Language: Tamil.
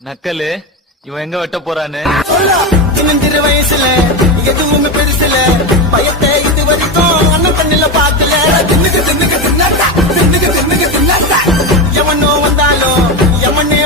நக்கலு இவன் எங்க வெட்ட போறான்னு சிறு வயசுல எதுவுமே பெருசுல பயத்தை இது வரைக்கும் அண்ணன் கண்ணில பாத்துல எவனோ வந்தாலும் எவனே